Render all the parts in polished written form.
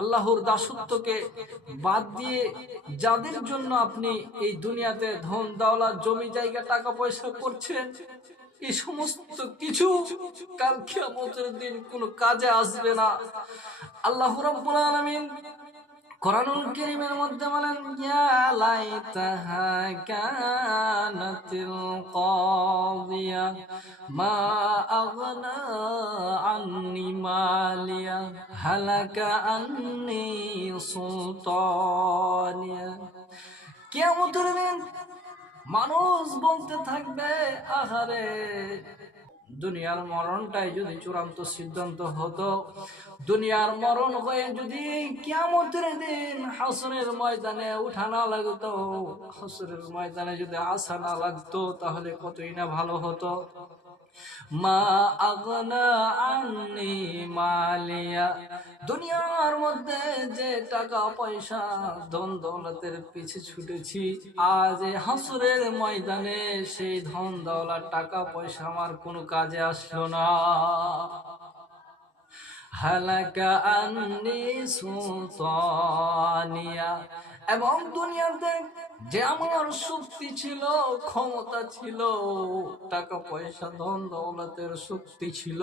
আল্লাহর দাসত্বকে বাদ দিয়ে যাদের জন্য আপনি এই দুনিয়াতে ধন দৌলত জমি জায়গা টাকা পয়সা করছেন, এই সমস্ত কিছু কাল কিয়ামতের দিন কোনো কাজে আসবে না। আল্লাহ রাব্বুল আলামিন কোরআনুল কারীমের মধ্যে বলেন, ইয়া লাইতাহা কানাতিল কাদিয়া মা আগনা আন্নি মালিয়া হালাকা আন্নি সুলতানিয়া। কিয়ামতের দিন মানুষ বলতে থাকবে, আহারে দুনিয়ার মরণটাই যদি চূড়ান্ত সিদ্ধান্ত হতো, দুনিয়ার মরণ হয়ে যদি কিয়ামতের দিন হাসরের ময়দানে উঠা না লাগতো, হাসরের ময়দানে যদি আসা না লাগতো, তাহলে কতই না ভালো হতো। মা আগনা আন্নি মালিয়া, দুনিয়ার মধ্যে যে টাকা পয়সা ধন দৌলতের পিছে ছুটেছি, আজ হাসরের ময়দানে সেই ধন দৌলত টাকা পয়সা আমার কোনো কাজে আসলো না। হালাকা আন্নি সুলতানিয়া, এবং দুনিয়াতে যে আমার শক্তি ছিল, ক্ষমতা ছিল, টাকা পয়সা ধন দৌলতের শক্তি ছিল,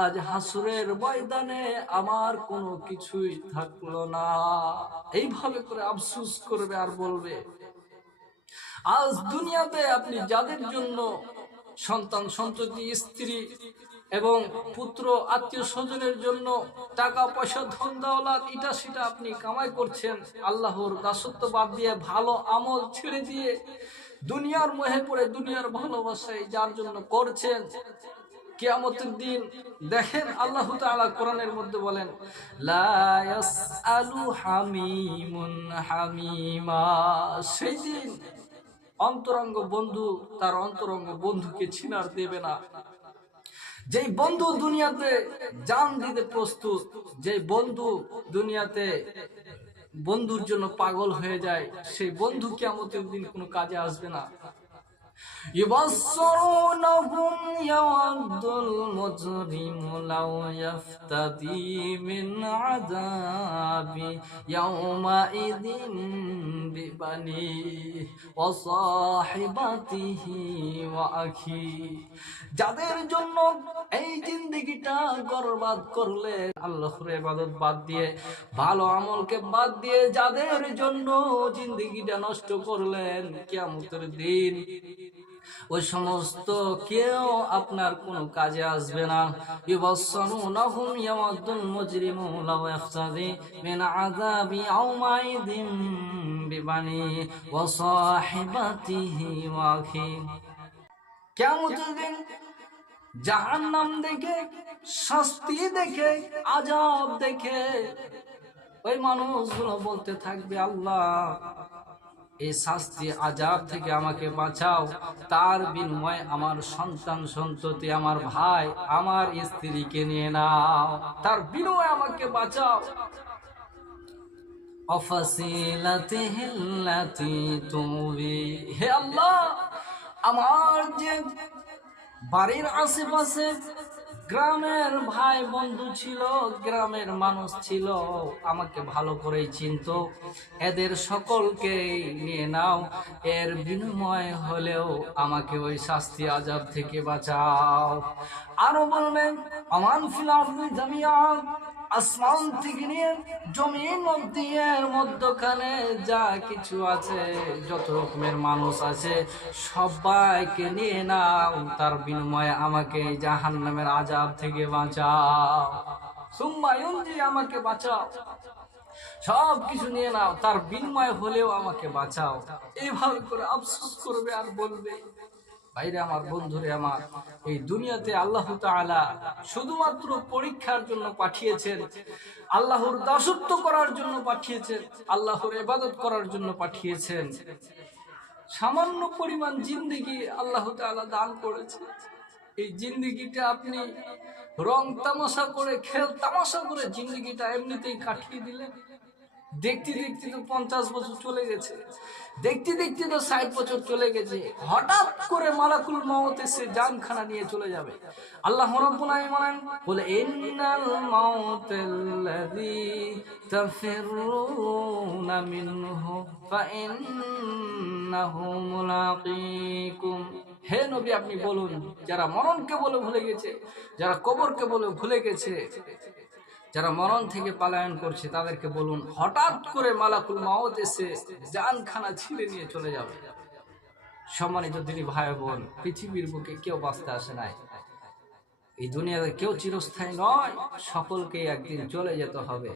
আজ হাসরের ময়দানে আমার কোনো কিছুই থাকলো না। এইভাবে করে আফসোস করবে আর বলবে, আজ দুনিয়াতে আপনি যাদের জন্য সন্তান সন্ততি স্ত্রী এবং পুত্র আত্মীয় স্বজনের জন্য টাকা পয়সা ধন দৌলত এটা সেটা আপনি কামাই করছেন, আল্লাহর দাসত্ব বাদ দিয়ে ভালো আমল ছেড়ে দিয়ে দুনিয়ার মোহে পড়ে দুনিয়ার ভালোবাসায় যার জন্য করছেন, কিয়ামতের দিন দেখেন আল্লাহ তাআলা কোরআনের মধ্যে বলেন, লা ইয়াসআলু হামিমুন হামিমা, সেই দিন অন্তরঙ্গ বন্ধু তার অন্তরঙ্গ বন্ধুকে ছিনার দেবে না। যেই বন্ধু দুনিয়াতে জান দিতে প্রস্তুত, যেই বন্ধু দুনিয়াতে বন্ধুর জন্য পাগল হয়ে যায়, সেই বন্ধু কিয়ামতের দিন কোনো কাজে আসবে না। يبصرونهم يود المجرم لو يفتدي من عذاب يومئذ ببنيه وصاحبته وأخيه, যাদের জন্য এই জিন্দেগিটা বরবাদ করলে, আল্লাহর ইবাদত বাদ দিয়ে ভালো আমলকে বাদ দিয়ে যাদের জন্য জিন্দেগিটা নষ্ট করলেন, কিয়ামতের দিন ওই সমস্ত কেউ আপনার কোনো কাজে আসবে না। ইউবাসসারুনাহুম ইয়াওয়াদুল মুজরিমু লাউ ইয়াফতাদি মিন আযাবি ইয়াওমাইযিন বিবানি ওয়া সাহিবাতিহি ওয়া আখি, কিয়ামতের দিন জাহান্নাম দেখে, শাস্তি দেখে, আযাব দেখে ওই মানুষগুলো বলতে থাকবে, আল্লাহ এই শাস্তি আযাব থেকে আমাকে বাঁচাও, তার বিনিময়ে আমার সন্তান সন্ততি, আমার ভাই, আমার স্ত্রীকে নিয়ে নাও, তার বিনিময়ে আমাকে বাঁচাও। অফাসিলাতিহিল্লাতি তুবি, হে আল্লাহ, আমার যে বাড়ির আশেপাশে গ্রামের ভাই বন্ধু ছিল, গ্রামের মানুষ ছিল, আমাকে ভালো করেই চিনত, এদের সকলকে নিয়ে নাও, এর বিনিময় হলেও আমাকে ওই শাস্তি আযাব থেকে বাঁচাও। আরো বলবেন, আমান ফিল আরদি জামিআন, আসমান থেকে নিয়ে জমিন অবধি এর মধ্যখানে যা কিছু আছে, যত রকমের মানুষ আছে, সবাইকে নিয়ে নাও, তার বিনিময়ে আমাকে জাহান্নামের আযাব থেকে বাঁচাও। সুম্মা ইউনজি, আমাকে বাঁচাও, সব কিছু নিয়ে নাও, তার বিনিময় হলেও আমাকে বাঁচাও। এইভাবে করে আফসোস করবে আর বলবে, ভাইরে আমার, বন্ধুরে আমার, এই দুনিয়াতে আল্লাহ তাআলা শুধুমাত্র পরীক্ষার জন্য পাঠিয়েছেন, আল্লাহর দাসত্ব করার জন্য পাঠিয়েছেন, আল্লাহর ইবাদত করার জন্য পাঠিয়েছেন। সামান্য পরিমাণ জিন্দেগি আল্লাহ তাআলা দান করেছে, এই জিন্দেগিটা আপনি রং তামাশা করে, খেল তামাশা করে জিন্দেগিটা এমনিতেই কাটিয়ে দিলেন। দেখতে দেখতে তো 50 বছর চলে গেছে, দেখতে দেখতে তো 60 বছর চলে গেছে। হঠাৎ করে মালাকুল মউত এসে জানখানা নিয়ে চলে যাবে। আল্লাহ রাব্বুল আলামিন বলেন, বলে ইন্নাল মাউতাল্লাযী তাফিরুনা মিনহু ফাইন্নাহু মুলাকীকুম। হে নবী, আপনি বলুন, যারা মরণকে বলে ভুলে গেছে, যারা কবরকে বলে ভুলে গেছে, যারা মরণ থেকে পলায়ন করছে, তাদেরকে বলুন হঠাৎ করে মালাকুল মউত এসে জানখানা ছিঁড়ে নিয়ে চলে যাবে। সম্মানিত দিনী ভাই বোন, পৃথিবীর বুকে কেউ বাঁচতে আসে নাই, এই দুনিয়াতে কেউ চিরস্থায়ী নয়, সকলকে একদিন চলে যেতে হবে।